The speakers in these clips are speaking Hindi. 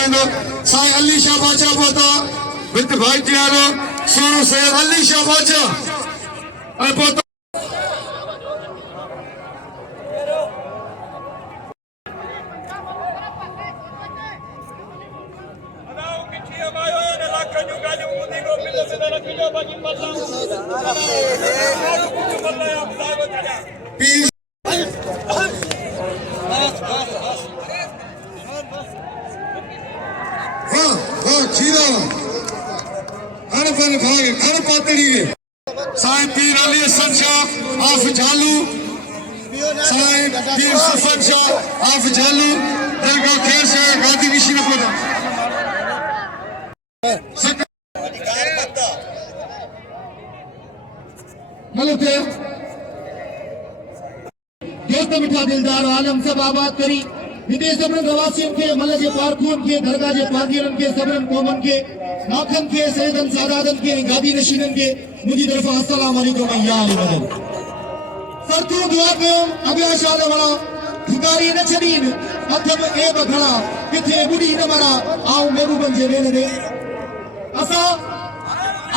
साईं अली शाह बादशाह पहुता विद भाई त्यारो सोनो सैयद अली शाह बादशाह पहुता साईं पीर Ali Hasan Shah of Jhalu Sai Pir सुफन Shah of झालू दरगाह खैर शाह गादी निशी न पहुंचा मलके दोस्त मिठा दिलदार आलम सब आबाद करी विदेश सबरन प्रवासियों के मल जे पारखून के दरगाह जे पागिरन के सबरन कोमन के नाखन के सैयदन सादातन के गादी नशीनन के मुझी तरफा अस्सलाम वालेकुम या अली मदद सरतू दुआ कयो अबे शाद वाला फुकारी न छडीन हथ में ए बखड़ा किथे बुढ़ी न मरा आऊं मेरू बंजे वेन दे असा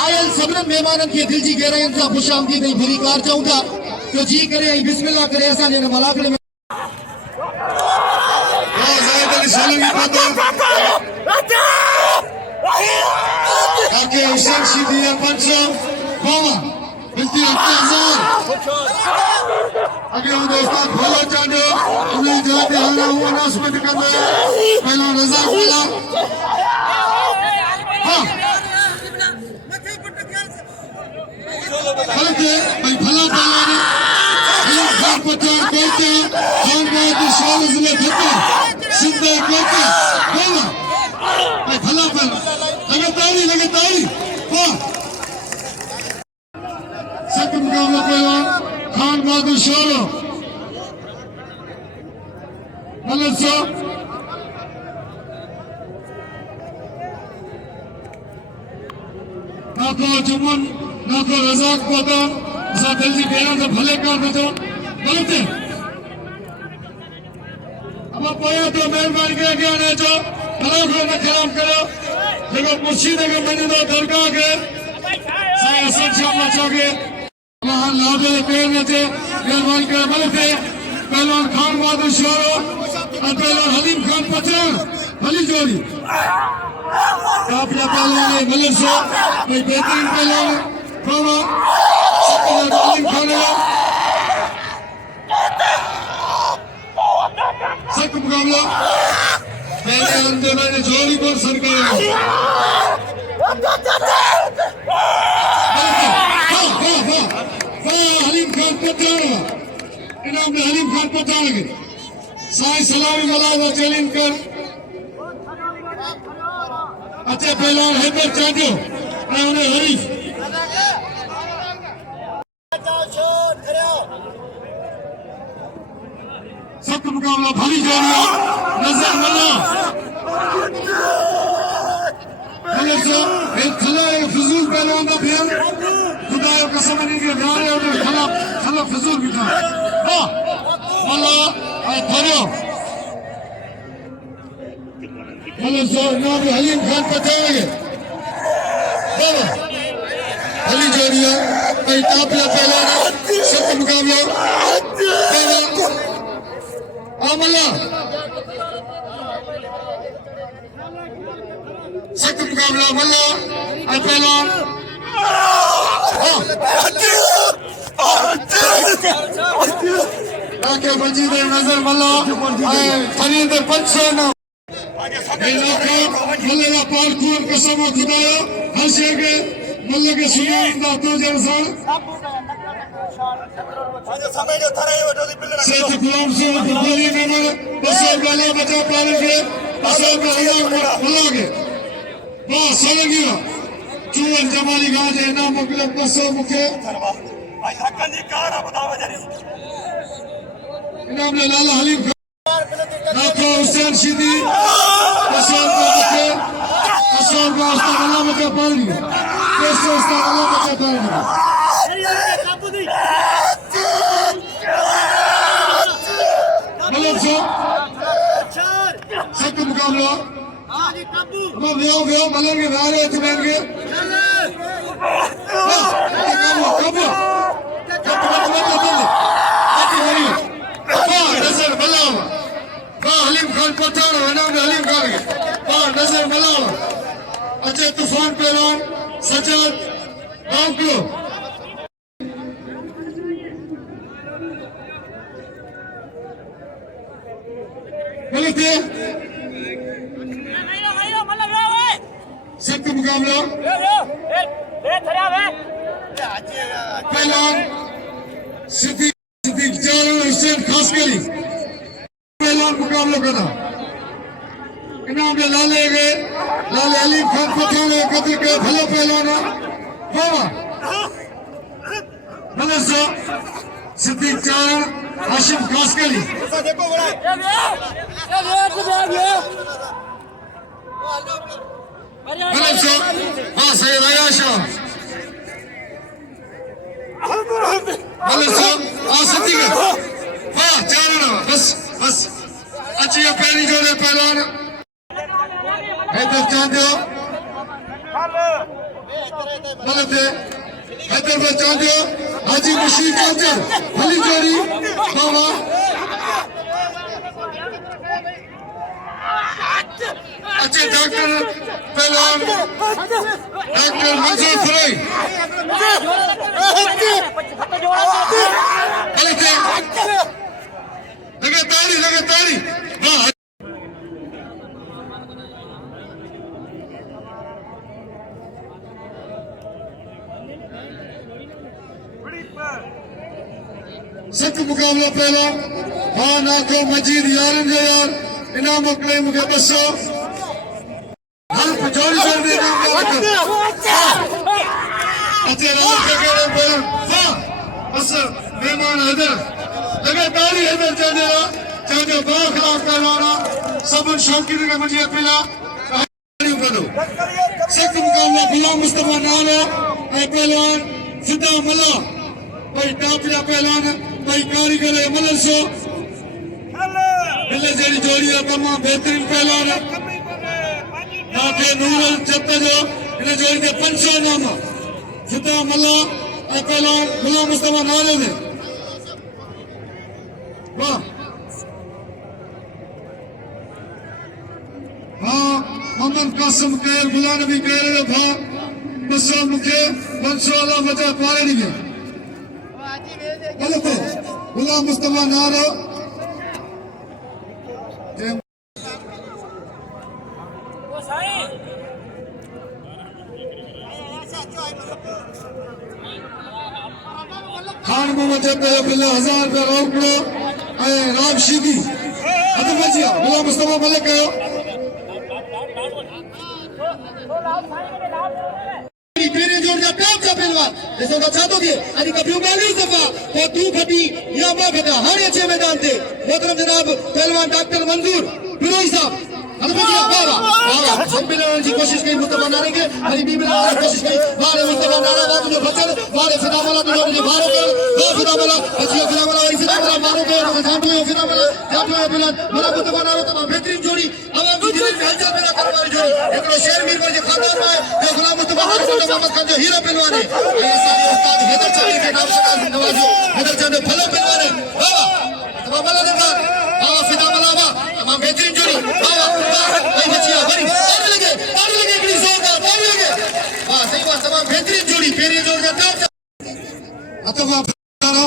आयल सबरन मेहमानन के दिल जी गहराइन सा खुशामदीद ऐं भली कार चऊं था तो जी करे ऐं बिस्मिल्लाह करे असा ने मलाकड़े में आके हुसैन सीधी पंचो बाबा बिल्ती अत्याचार आगे हम दोस्तान खोलो चांदो उन्हें जवाब देना हुआ नासमत करना पहला रजा बोला हाँ भले भाई भला पहला भला खान पचार कोयते खान बात शाल जिले खत्म सिंधे कोयते बाबा भाई भला पहला लगातारी वाह सख्त मुकाबला पहलवान खान बहादुर शोरो मलक साहब नाको जुम्मन नाको रजाक पता असा दिल जी गहरा से भले कर दो गलत है अब पोया तो मेहरबानी करके आने जो भला को न खराब करो देखो मुर्शिद के मैंने तो दरगाह के साईं हसन शाह बादशाह के वहां लादे पेड़ में थे मेहरबानी के मल थे पहलवान खान बहादुर शोरो और पहलवान हलीम खान पठान भली जोड़ी काफिला पहलवान मलिक साहब कोई बेहतरीन पहलवान बाबा हलीम खान सख्त मुकाबला पहले अंदर मैंने जोड़ी पर सरकार हलीम खान पठान इनाम में हलीम खान पठान के साईं सलामी वाला चैलेंज कर अच्छे पहलवान हैदर चांदो उन्हें हरीफ सख्त मुकाबला भली जोड़िया नजर मना खला फजूल पहलवान का बयान खुदा कसम इनके गाने और खला खला फजूल भी था हां मला आई थरो मतलब सो नाम हलीम खान पठान बाबा भली जोड़िया भाई काफिला पहलवान सख्त मुकाबला बाबा आमला सख्त मुकाबला मल्ला पहलवान आके बजी दे नजर मल्ला फरीद पंचो ना मल्ले का पालकून कसम खुदायो हर शे के मल्ले के सुनाइंदा तो जैसा सेठ गुलाम सिंह बुखारी नंबर 212 बचा पालन के असर में अल्लाह बुला के वाह सलगियो चूवन जमाली गाजे ना मुकलब बसो मुके भाई हकन जी कार बतावा जरी इनाम ले लाला हलीम नाको हुसैन सीधी असर को मुके असर को उस्ताद अल्लाह मुके पालन के कैसे उस्ताद अल्लाह मुके पालन के सख्त मुकाबला वियो वियो मलन के बाहर है तुम्हें के कब नजर मलाओ हलीम खान पठान नाम हलीम खान के नजर मलाओ अच्छे तूफान पहलवान सजाद बांकलो मिलते सख्त मुकाबला पहलवान सिद्दीक जान हुसैन खास करी पहलवान मुकाबला करना इनाम में लाले गए लाले अलीम खान पठान कदर के भले पहलवान बाबा मलसा सिद्दीक जान हाशिम खास करी मलसा हाँ सैयद आयाशा मलसा हाँ सिद्दीक हाँ चारण बस बस अच्छी पहली जोड़े पहलवान हैदर चांदियो गलत है हैदराबाद चांदियो हाजी मशीद चांदियो भली जोड़ी बाबा अच्छे डॉक्टर पहलवान डॉक्टर मंसूर फराई गलत है लगे ताली वाह सख्त मुकाबला पहला हाँ नाको मजीद यारन जो यार इनाम मोकले मुझे बसो हर जोड़ी जोड़ी इनाम अच्छे रात के पर हाँ बस मेहमान हैदर लगे ताली हैदर चाहे बाखलाफ करवाना सबन शौकीन के मुझे पिला सख्त मुकाबला गुलाम मुस्तफा नालो पहलवान सिद्धा मल्ला भाई टापिया पहलवान भाई कारीगर मलर सो मिले जेरी जोड़ी तमाम बेहतरीन पहलवान नाफे नूरल जत्ता जो इन्हें जोड़ी दे 500 नाम सिद्धा मल्ला पहलवान गुलाम मुस्तफा नाले ने वाह हाँ मोहम्मद कासिम के गुलाम नबी के भा बसा मुझे 500 वाला बचा पारे नहीं गए गलत है गुलाम मुस्तफा नारो खान मोहम्मद बिल्ला 1000 रुपया रोकड़ो राम शीदी अदब बचिया गुलाम मुस्तफा मलिक कयो पेरे जोड़ जा काम का पहलवान जैसे का चाहतो के अनि कभी उगाली सफा तो तू फटी या मां फटा हर अच्छे मैदान थे मोहतरम जनाब पहलवान डॉक्टर मंजूर बिरोई साहब अदब बचिया बाबा हम मिलने की कोशिश की मुस्तफा नारे के हरी भी मिलने की कोशिश की मारे मुस्तफा नारा बात जो बचल मारे फिदा वाला तो जो मारो के दो फिदा वाला बचिया फिदा वाला वही फिदा वाला मारो के जाटो फिदा वाला जाटो बिलन मारा मुस्तफा नारा तमाम बेहतरीन जोड़ी आवाज की दिल में हलचल पैदा करने वाली जोड़ी एकरो शेर मीर को जो खानदान में जो गुलाम मुस्तफा मोहम्मद खान जो हीरो पहलवान है ऐसा उस्ताद हैदर चांद के नाम से नवाजो हैदर चांद भलो पहलवान है बाबा तमाम वाला देखा बाबा फिदा वाला तमाम बेहतरीन जोड़ी बाबा भाई बचिया बड़ी ताली लगे इतनी जोरदार ताली लगे वाह सही बात तमाम बेहतरीन जोड़ी पेरी जोड़ का काम अतवा करो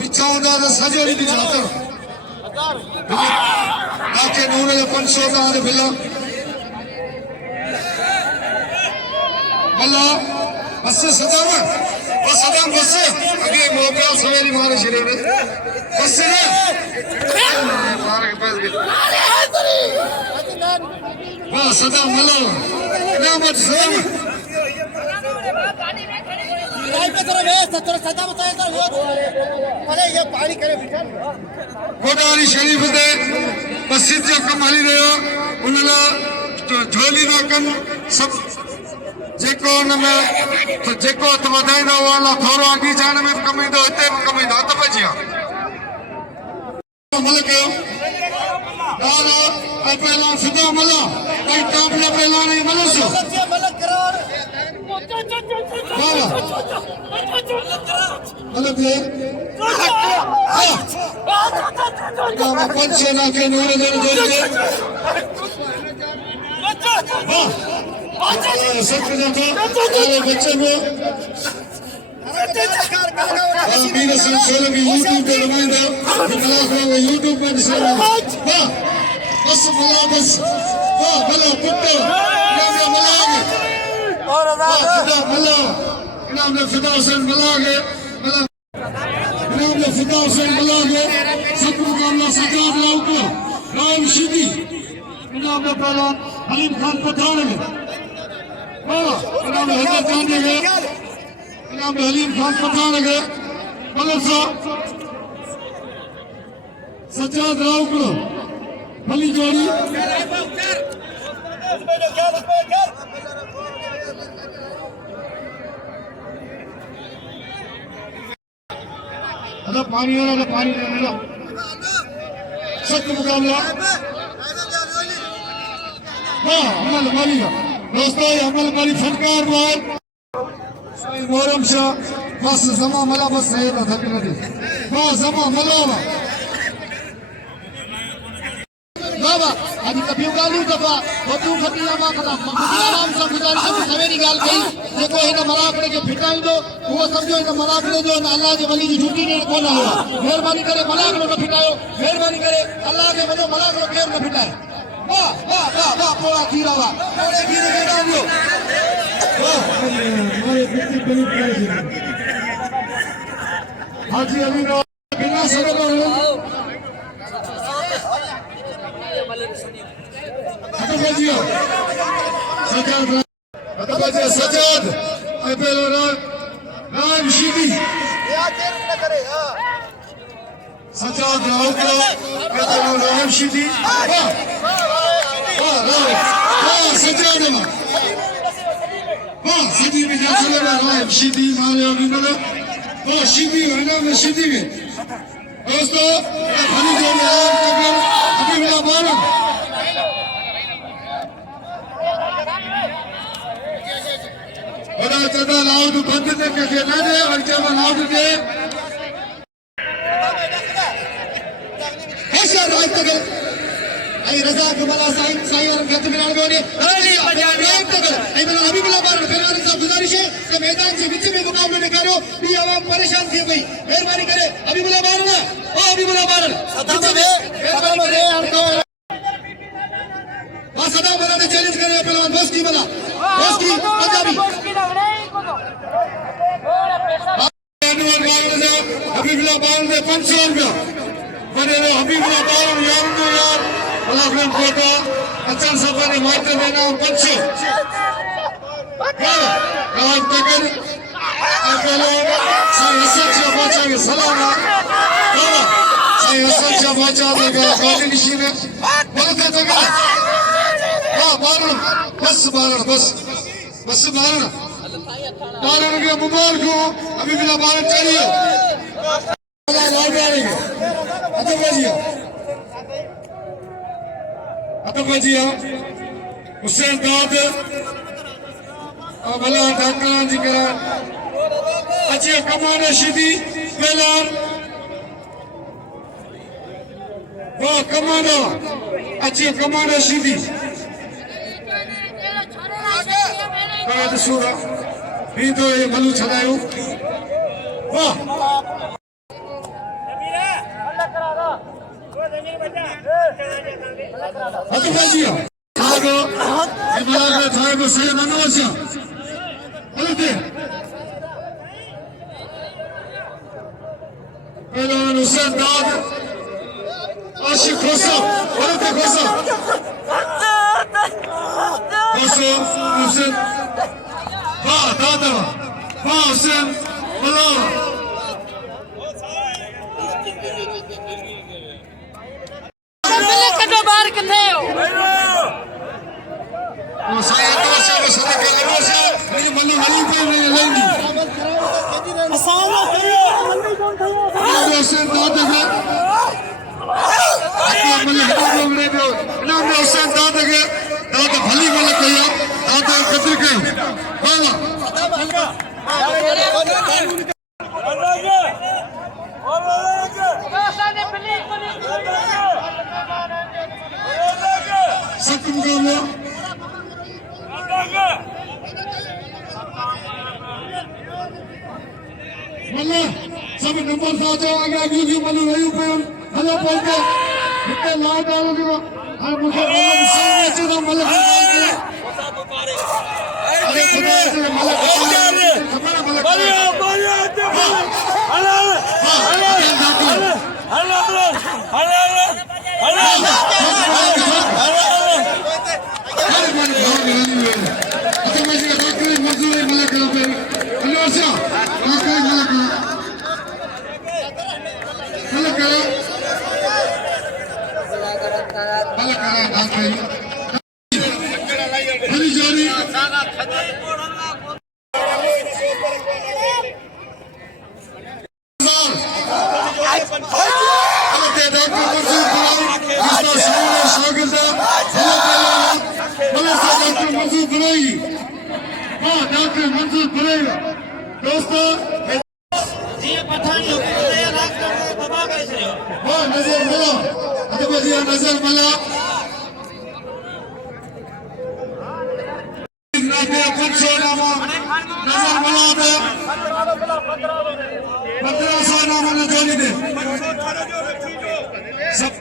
पिछाऊंदा द सजोड़ी दी जातो आके नूर जो 500 का हाथ बिल्ला बल्ला बस सदाम बस अगे मोबाइल सवेरी मारे शरीर में बस ने मारे के पास गए वाह सदाम मलो नामत सदाम कोटारी शरीफ दे मस्जिद जो कम हली रहियो उनला झोली ना कन सब जेको उनमें जेको हथ वधाईंदो उहा थोरो अॻी जान में कमु ईंदो हिते बि कमु ईंदो हथ भॼी मलक दादा पहला सिद्धा मला कोई टापला पहला नहीं मलस मलक है काम पंचे ना के नूर दे सब जाता अरे बच्चे को वीर सिंह सोलंकी यूट्यूब पे नुमाइंदा मला यूट्यूब पे दिसला वाह बस मला बस वाह मला पुट्टो इनाम ने फिदा हुसैन मलागे इनाम ने फिदा हुसैन मलागे सब मुकाबला सजाद लाउको राम शिदी इनाम ने पहला हलीम खान पठान में वाह इनाम ने हैदर खान ने इनाम ने हलीम खान पठान के मलसा सजाद लाउको भली जोड़ी अरे पानी वाला पानी लेना सख्त मुकाबला हाँ अमल मारी का दोस्तों ये अमल मारी फटकार मार मोहरम शाह बस जमा मला बस है ना थक नहीं बस जमा मला बाबा अभी कभी गाली दबा बतू खटिया मा कला आराम से गुजारिश है सवेरी गाल कही जेको इन मलाकड़े के फिटाई दो वो समझो इन मलाकड़े जो अल्लाह के वली की झूठी ने कोन हुआ मेहरबानी करे मलाकड़ो न फिटायो मेहरबानी करे अल्लाह के वजो मलाकड़ो केर न फिटाए वाह वाह वाह वाह पूरा खीरा वाह पूरे खीरे के डाल दो हमारे बिल्कुल करीब करे हाजी अली बिना सबक सजाद राम शिदी सजाद राम शिदी सजाद सदी में राम शिदी मारे अभी मतलब शिदी नाम शिदी में दोस्तों अभी जो अभी मेरा बारह बड़ा ज्यादा लाउड बंद करके ना दे और जब लाउड दे ऐसा राइट तक आई रजा कमला साईं साईं और गत मिलान गोने अरे राइट तक आई मेरा अभी बुला बार पहलवान साहब गुजारिश है कि मैदान से बीच में मुकाबले में करो ये आवाम परेशान थी भाई मेहरबानी करे अभी बुला बार ना ओ अभी बुला बार मेहरबानी करे हां सदा बना ने चैलेंज करे पहलवान बॉस की बना बॉस की पंजाबी हबीबुल्लाह बाल ने 500 रुपया बने रो हबीबुल्लाह बाल यार तो यार मलाकड़े कोटा अच्छा सफा ने मारते देना 500 राज तकर अकेलो साईं हसन शाह बाचा के सलाम साईं हसन शाह बाचा देगा गाड़ी निशी में बोलते तकर हां बारण बस बारण बारण के मुबारक हो अभी बिना बारण चाहिए अतबाजिया हुसैन दाद भला ढाकरा जी करा अच्छे कमाना शिदी बेलार वो कमाना अच्छे कमाना शिदी तो सूरा भी तो ये मलू छलायो वाह अतबाजिया आगो इमलागा थाए को सही मनोसिया बोलते पहलवान हुसैन दाद आशिक खोसा बोलते खोसा हुसैन वाह दादा वाह हुसैन बोलो बाहर किथे हो वो साया तो से सदा के लगो से मेरी मल्ली हली पे नहीं लेंगी असावा करियो मल्ली कौन थयो हुसैन दाद है मल हिदारो मिले पियो इन में हुसैन दाद के दाद भली मल कया दाद कदर कयो वाह सख्त मुकाबला मल्ला सब नंबर साचो आगे आगे की मल्लू रही पे हेलो बोलते इतने लाल डालो कि हर मुझे मल्ला सामने से तो मल्ला अरे खुदा से मल्ला हमारा मल्ला बढ़िया बढ़िया हेलो हेलो हेलो हेलो दोस्तों नजर मिला नजर मिला नजर मिला 1500 नाम ने जोड़ी दे सब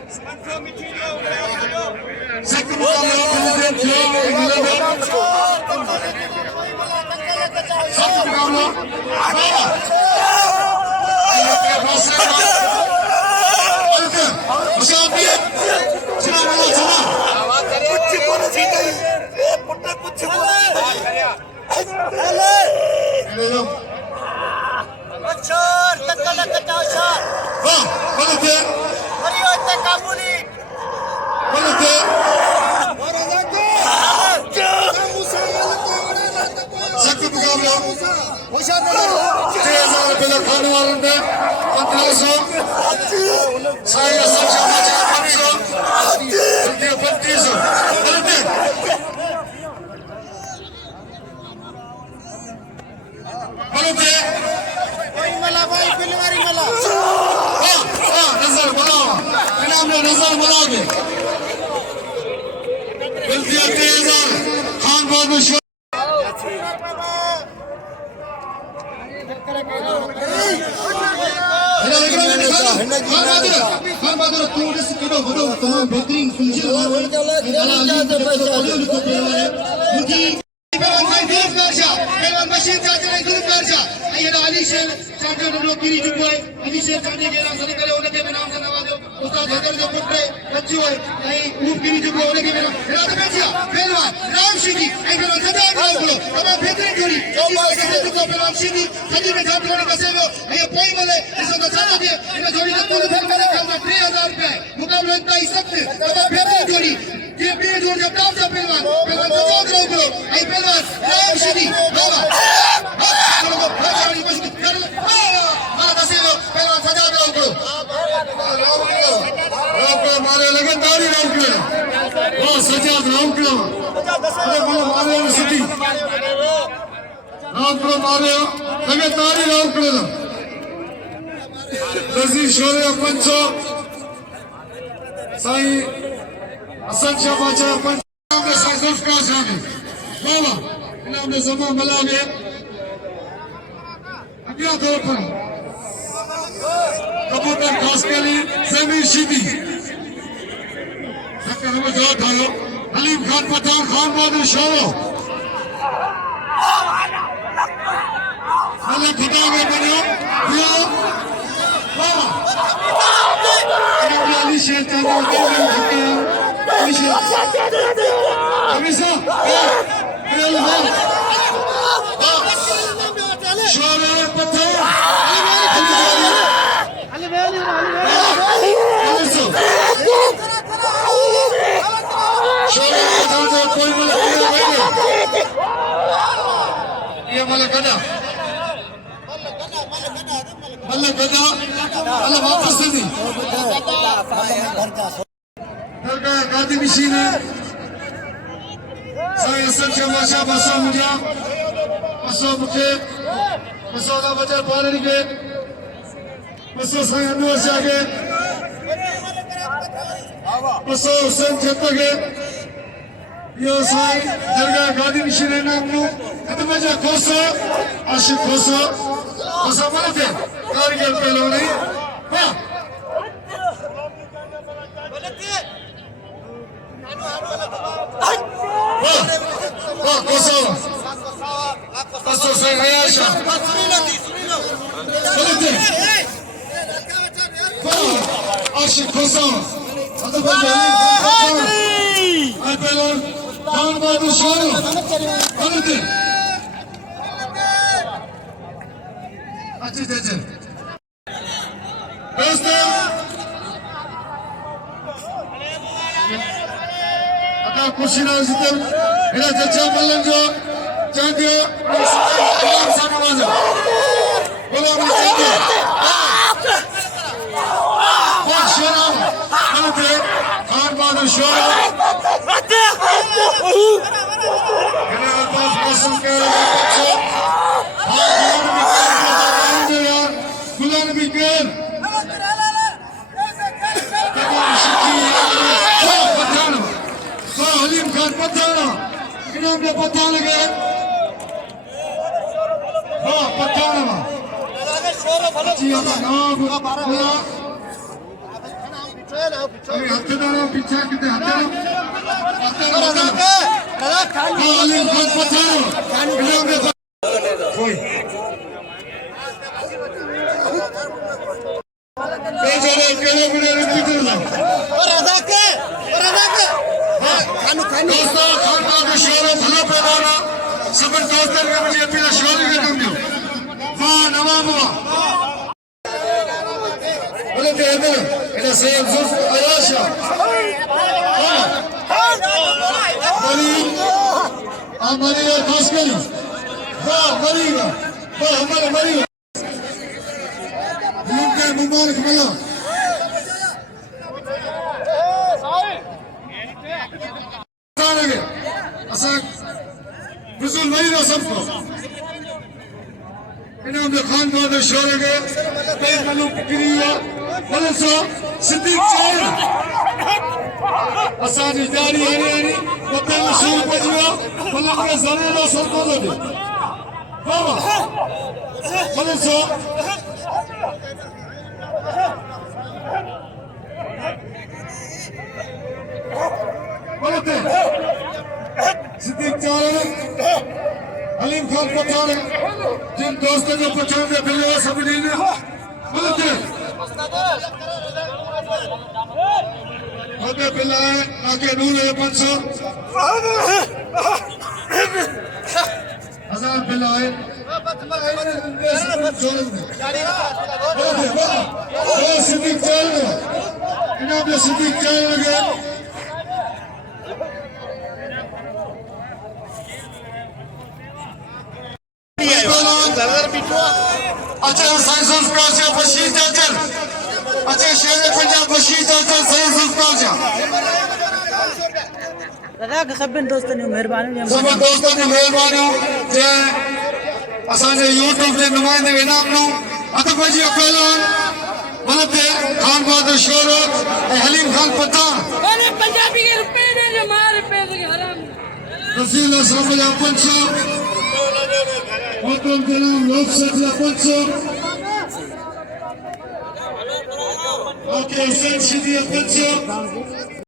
खाने वाले 1500 साई 500 नजर मिलाओगे खान बहादुर तमाम बेहतरीन मुकाबला इतना ही सख्त जोड़ी ये पेड़ जोड़ जब टॉप से पहलवान पहलवान सजा करो करो आई पहलवान राम सीधी बाबा चलो तो भाई मस्ती कर मारा दसे लो पहलवान सजा करो करो राम को मारे लेजेंडरी राम को वो सजा राम को अरे बोलो मारे सीधी राम को मारे लेजेंडरी राम को दसी शोरे पंचो साई हसन शाह बादशाह पंजाब में जुल्फकार शामिल बाबा इनाम में जमा मला में अगला दौर पर कबूतर खास कली जमीन शीदी हकर हम जो ठालो हलीम खान पठान खान बहादुर शोरो अल्लाह खुदा में बनो दिया बाबा अली शेर चांदा के अमिसा शोरे पत्थर कोई ये मला गदा वापस नहीं नशीन साईं हसन शाह बादशाह बसो मुझा बसो मुखे बसो ना बजर पालन के बसो साईं अनवर शाह के बसो हुसैन छत के यो साईं दरगाह गादी नशीन नामनु खत्म जा खोसो आशिक खोसो बसो माते कारीगर पहलो नहीं वाह वाह खोसो बसो साईं आयाशा माते वाह आशिक खोसो खत्म जा पहलो खान बहादुर शाह माते अच्छे अच्छे दोस्तों अदा खुशी ना जितल इना चचा मल्लन जो चांदियो इमाम साहब वाजा बोलो मैं चाहते बहुत शोरा माते खान बहादुर शाह इन्हें अल्फाज पसंद कर गुलाम बिकर हलीम खान पठाना इनाम ने पठान लगे हाँ पठाना जी नाम बोला अभी हफ्ते दाना पीछा कितने हफ्ते हलीम खान पठाना इनाम ने कोई केले बुने रिपीट करना और अदा के खान दोस्तों खान बहादुर शाह भला पैदाना सबन दोस्तों के मुझे अपना शोरी के कम दो वाह नवाब वाह बोले थे इधर इधर से जुल्फ आयाशा मरी और खास करी वाह मरी वाह हमारे मरी के मुबारक मिला बुजुर्ग वही ना सबको इन्हों में खान बहादुर शाह के कई मलूक गिरिया बलसो सिद्दीक चौर असानी जारी हरियाणी वतन मशहूर पजियो मलूक के जरूर सरको दे बाबा बलसो बोलते सिद्दीक चौर हलीम खान पठान जिन दोस्तों को पठान में फिर सब नहीं बोलते होते पिलाए आके नूर है 500 हजार पिलाए सिद्दीक चौर इनाम में सिद्दीक चौर लगे अच्छा साइंस स्कॉलरशिप बशीर चाचल अच्छा शेर पंजाब बशीर चाचल साइंस स्कॉलरशिप दादा सभिनि दोस्तनि जूं महिरबानियूं सभी दोस्तों की मेहरबानी जे असांजे यूट्यूब जे नुमाइंदे इनाम नो अतबजी पहलवान मलते खान बहादुर शाह ऐं हलीम खान पठान अरे पंजाबी के रुपए दे जो मार रुपए दे हराम रसील असलम जा 500 मोहतरम जनाब लोक सभा 500 ओके हुसैन शिदी 500